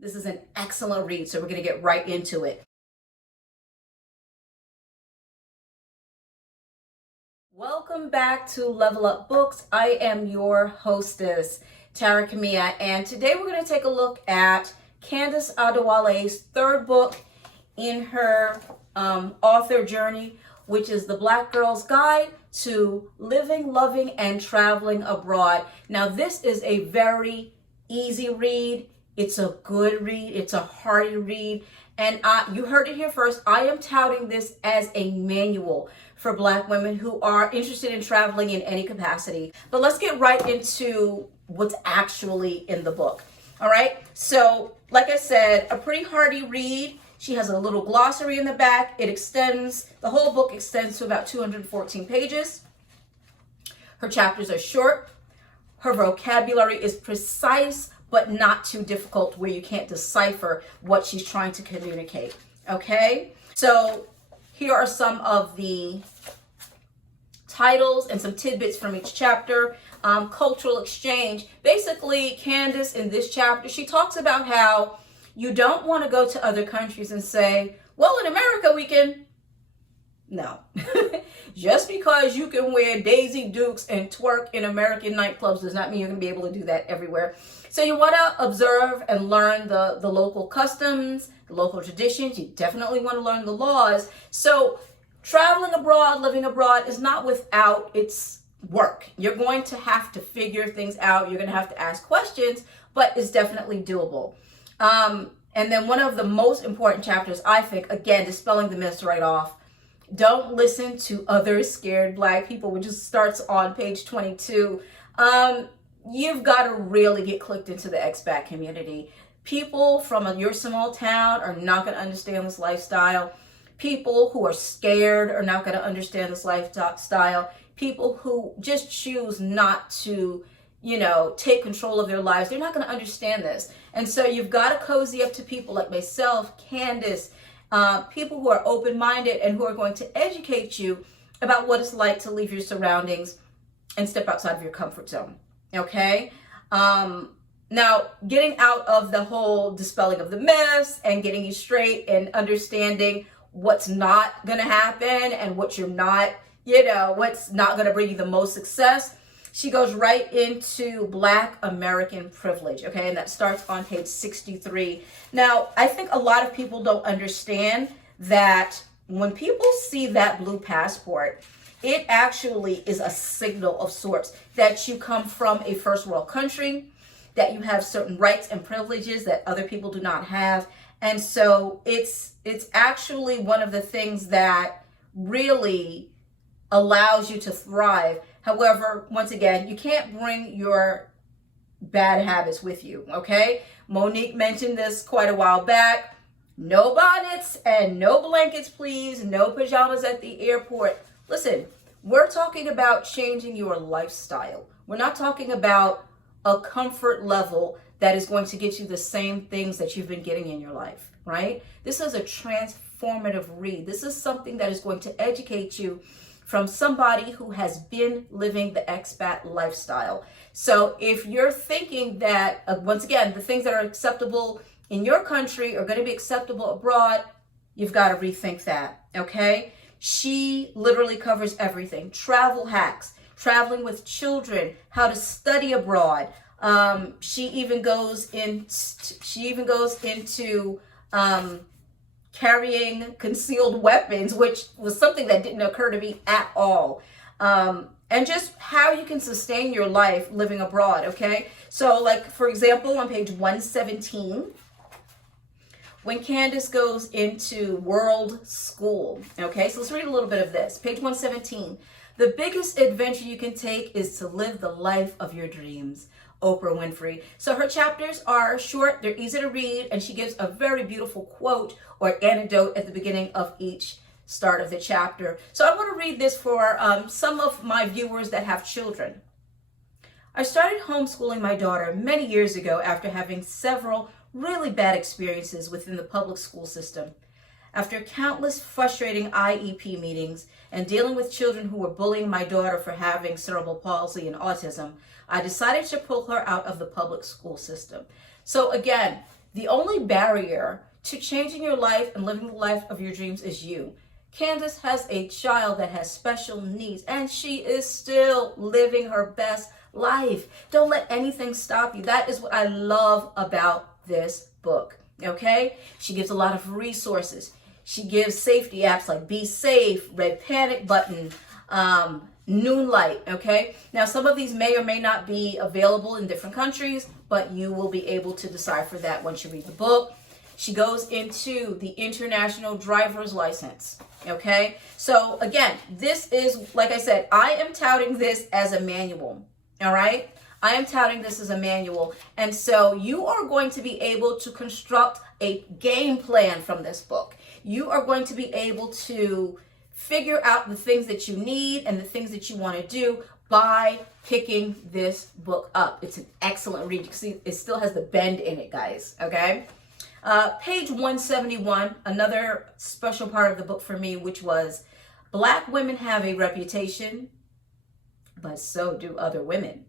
This is an excellent read, so we're going to get right into it. Welcome back to Level Up Books. I am your hostess, Tara Camilla, and today we're going to take a look at Candace Adewale's third book in her author journey, which is The Black Girl's Guide to Living, Loving, and Traveling Abroad. Now, this is a very easy read. It's a good read. It's a hearty read. And you heard it here first. I am touting this as a manual for Black women who are interested in traveling in any capacity. But let's get right into what's actually in the book. All right. So, like I said, a pretty hearty read. She has a little glossary in the back. It extends, the whole book extends to about 214 pages. Her chapters are short. Her vocabulary is precise, but not too difficult where you can't decipher what she's trying to communicate. Okay? So here are some of the titles and some tidbits from each chapter. Cultural exchange. Basically, Candace in this chapter, she talks about how you don't want to go to other countries and say, well, in America we can. No. Just because you can wear Daisy Dukes and twerk in American nightclubs does not mean you're going to be able to do that everywhere. So you want to observe and learn the local customs, the local traditions. You definitely want to learn the laws. So traveling abroad, living abroad is not without its work. You're going to have to figure things out. You're going to have to ask questions, but it's definitely doable. And then one of the most important chapters, I think, again, dispelling the myths right off. Don't listen to other scared Black people, which just starts on page 22. You've got to really get clicked into the expat community. People from your small town are not going to understand this lifestyle. People who are scared are not going to understand this lifestyle. People who just choose not to, take control of their lives, they're not going to understand this. And so you've got to cozy up to people like myself, Candace, people who are open-minded and who are going to educate you about what it's like to leave your surroundings and step outside of your comfort zone. Okay? Now, getting out of the whole dispelling of the myths and getting you straight and understanding what's not going to happen and what you're not, what's not going to bring you the most success. She goes right into Black American privilege, okay? And that starts on page 63. Now, I think a lot of people don't understand that when people see that blue passport, it actually is a signal of sorts that you come from a first world country, that you have certain rights and privileges that other people do not have. And so it's actually one of the things that really allows you to thrive. However, once again, you can't bring your bad habits with you, okay? Monique mentioned this quite a while back. No bonnets and no blankets, please. No pajamas at the airport. Listen, we're talking about changing your lifestyle. We're not talking about a comfort level that is going to get you the same things that you've been getting in your life, right? This is a transformative read. This is something that is going to educate you from somebody who has been living the expat lifestyle. So if you're thinking that, once again, the things that are acceptable in your country are going to be acceptable abroad, you've got to rethink that, okay? She literally covers everything. Travel hacks, traveling with children, how to study abroad. She even goes into carrying concealed weapons, which was something that didn't occur to me at all. And just how you can sustain your life living abroad, okay? So like, for example, on page 117, when Candace goes into World School, okay? So let's read a little bit of this. Page 117. The biggest adventure you can take is to live the life of your dreams. Oprah Winfrey. So her chapters are short, they're easy to read, and she gives a very beautiful quote or anecdote at the beginning of each start of the chapter. So I want to read this for some of my viewers that have children. I started homeschooling my daughter many years ago after having several really bad experiences within the public school system. After countless frustrating IEP meetings and dealing with children who were bullying my daughter for having cerebral palsy and autism, I decided to pull her out of the public school system. So again, The only barrier to changing your life and living the life of your dreams is you. Candace has a child that has special needs, and she is still living her best life. Don't let anything stop you. That is what I love about this book, okay? She gives a lot of resources. She gives safety apps like Be Safe, Red Panic Button, Noonlight, okay? Now, some of these may or may not be available in different countries, but you will be able to decipher that once you read the book. She goes into the international driver's license, okay? So again, this is, like I said, I am touting this as a manual, all right? I am touting this as a manual. And so you are going to be able to construct a game plan from this book. You are going to be able to figure out the things that you need and the things that you want to do by picking this book up. It's an excellent read. You can see it still has the bend in it, guys, okay? Page 171, another special part of the book for me, which was Black women have a reputation, but so do other women.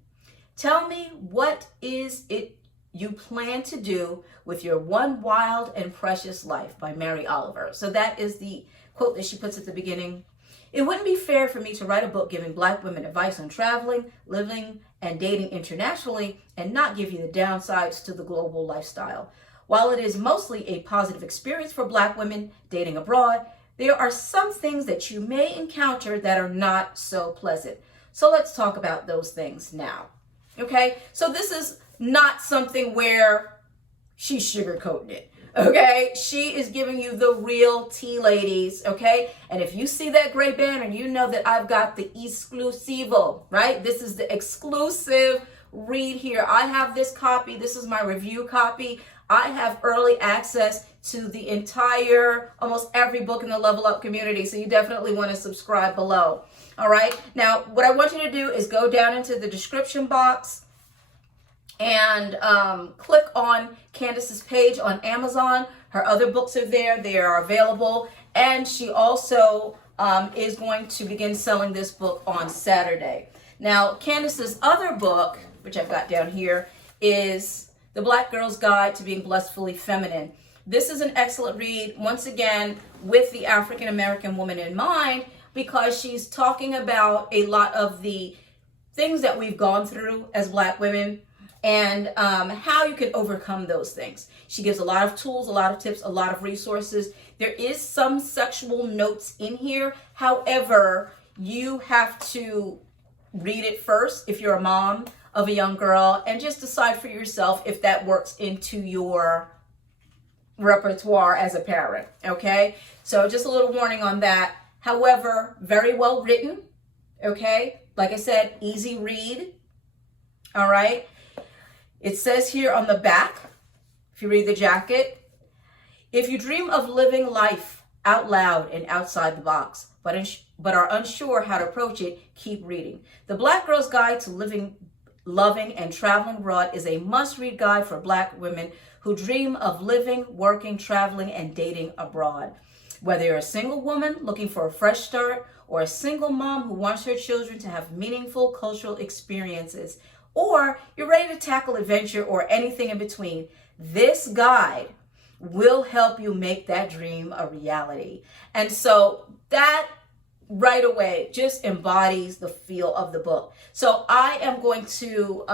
Tell me, what is it you plan to do with your one wild and precious life, by Mary Oliver. So that is the quote that she puts at the beginning. It wouldn't be fair for me to write a book giving Black women advice on traveling, living, and dating internationally and not give you the downsides to the global lifestyle. While it is mostly a positive experience for Black women dating abroad, there are some things that you may encounter that are not so pleasant. So let's talk about those things now. Okay, so this is not something where she's sugarcoating it. Okay, she is giving you the real tea, ladies. Okay, and if you see that gray banner, you know that I've got the exclusivo, right? This is the exclusive read here. I have this copy. This is my review copy. I have early access to the entire, almost every book in the Level Up community. So you definitely want to subscribe below. All right. Now, what I want you to do is go down into the description box and click on Candace's page on Amazon. Her other books are there. They are available. And she also is going to begin selling this book on Saturday. Now, Candace's other book, which I've got down here, is The Black Girl's Guide to Being Blissfully Feminine. This is an excellent read, once again, with the African American woman in mind, because she's talking about a lot of the things that we've gone through as Black women and how you can overcome those things. She gives a lot of tools, a lot of tips, a lot of resources. There is some sexual notes in here. However, you have to read it first if you're a mom of a young girl and just decide for yourself if that works into your repertoire as a parent, okay? So just a little warning on that. However, very well written, okay? Like I said, easy read, all right? It says here on the back, if you read the jacket, if you dream of living life out loud and outside the box, but are unsure how to approach it, keep reading. The Black Girl's Guide to Living, Loving, and Traveling Abroad is a must-read guide for Black women who dream of living, working, traveling, and dating abroad. Whether you're a single woman looking for a fresh start or a single mom who wants her children to have meaningful cultural experiences, or you're ready to tackle adventure or anything in between, this guide will help you make that dream a reality. And so that right away just embodies the feel of the book. So I am going to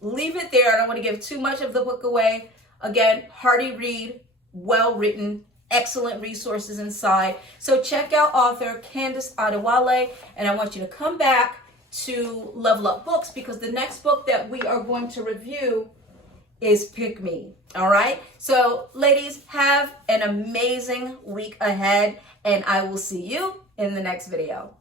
leave it there. I don't want to give too much of the book away. Again, hearty read, well written, excellent resources inside. So check out author Candace Adewale, and I want you to come back to Level Up Books because the next book that we are going to review is Pick Me. All right. So ladies, have an amazing week ahead, and I will see you in the next video.